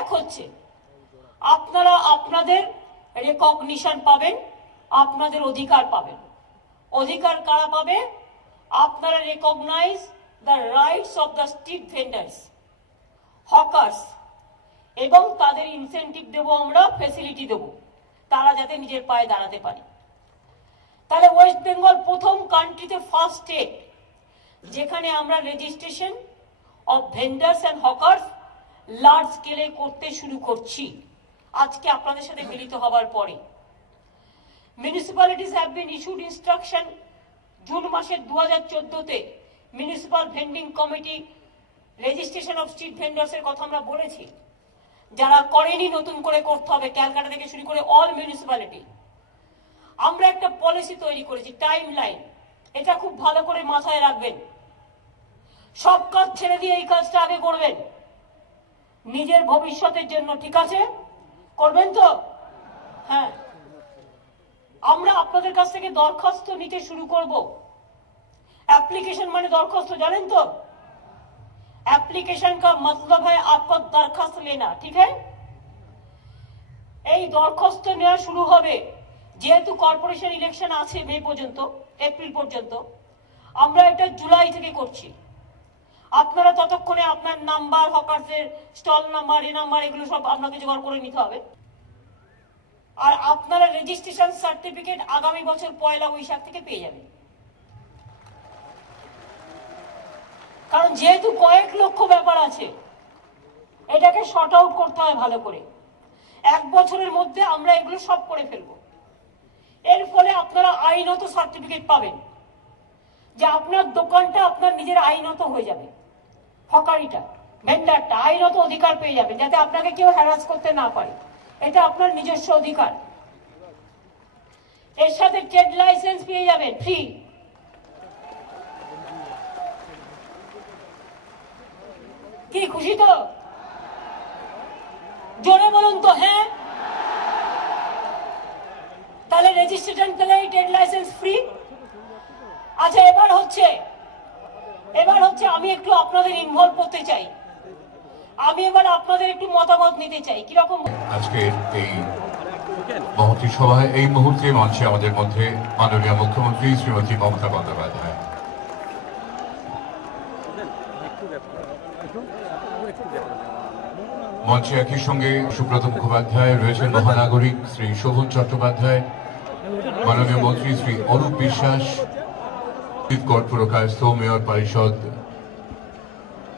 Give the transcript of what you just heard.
এক হচ্ছে আপনারা আপনাদের রেকগনিশন পাবেন, আপনাদের অধিকার পাবেন। অধিকার কারা পাবে? আপনারা recognise the rights of the street vendors, hawkers, এবং তাদের ইনসেন্টিভ দেব, আমরা ফেসিলিটি দেব, তারা যাতে নিজের পায়ে দাঁড়াতে পারে। তাহলে ওয়েস্ট বেঙ্গল প্রথম কান্ট্রিতে ফার্স্ট স্টেট যেখানে আমরা registration of vendors and hawkers large স্কেলে করতে শুরু করছি আজকে আপনাদের সাথে মিলিত হবার পরে। Municipalities have been issued instruction June মাসের 2014-তে municipal vending committee registration of street vendors এর কথা আমরা বলেছি। যারা করেনি নতুন করে করতে হবে, ক্যালকাটা থেকে শুরু করে অল মিউনিসিপ্যালিটি। আমরা একটা পলিসি তৈরি করেছি, টাইম লাইন, এটা খুব ভালো করে মাথায় রাখবেন। সব কাজ ছেড়ে দিয়ে এই কাজটা আগে করবেন নিজের ভবিষ্যতের জন্য, ঠিক আছে? করবেন তো? হ্যাঁ, আমরা আপনাদের কাছ থেকে দরখাস্ত নিতে শুরু করব। एप्लीकेशन माने दरखास्त, जानें तो? एप्लीकेशन का मतलब है आपको दरखास्त लेना, ठीक है? এই দরখাস্ত নেওয়া শুরু হবে যেহেতু কর্পোরেশন ইলেকশন আছে মে পর্যন্ত, এপ্রিল পর্যন্ত। আমরা এটা জুলাই থেকে করছি। আপনারা ততক্ষণে আপনার নাম্বার, হকারদের স্টল নাম্বার, এই নাম্বার, এগুলো সব আপনাকে জোগাড় করে নিতে হবে। আর আপনারা রেজিস্ট্রেশন সার্টিফিকেট আগামী বছর 1 বৈশাখ থেকে পেয়ে যাবেন। কারণ যেহেতু কয়েক লক্ষ ব্যাপার আছে, এটাকে শর্ট আউট করতে হয় ভালো করে। 1 বছরের মধ্যে আমরা এগুলো সব করে ফেলবো। এর ফলে আপনারা আইনত সার্টিফিকেট পাবেন যে আপনার দোকানটা আপনার নিজের আইনত হয়ে যাবে, হকারিটা, ভেন্ডারটা আইনত অধিকার পেয়ে যাবে, যাতে আপনাকে কেউ হ্যারাস করতে না পারে। এটা আপনার নিজস্ব অধিকার। এর সাথে ট্রেড লাইসেন্স পেয়ে যাবেন ফ্রি। কি খুশি তো? জোরে বলুন তো হ্যাঁ। তাহলে রেজিস্ট্রেশন, তাহলে ট্রেড লাইসেন্স ফ্রি। আচ্ছা, এবার হচ্ছে আমি একটু আপনাদের ইনভলভ করতে চাই। আমি এবার আপনাদের একটু মতামত নিতে চাই। কিরকম আজকে এই মহতী সভায় এই মুহূর্তে মঞ্চে আমাদের মধ্যে মাননীয় মুখ্যমন্ত্রী শ্রীমতী মমতা বন্দ্যোপাধ্যায়। মঞ্চে একই সঙ্গে সুব্রত মুখোপাধ্যায় রয়েছেন, মহানাগরিক শ্রী শোভন চট্টোপাধ্যায়, মাননীয় মন্ত্রী শ্রী অরূপ বিশ্বাস, কর্পোরেট মেয়র পরিষদ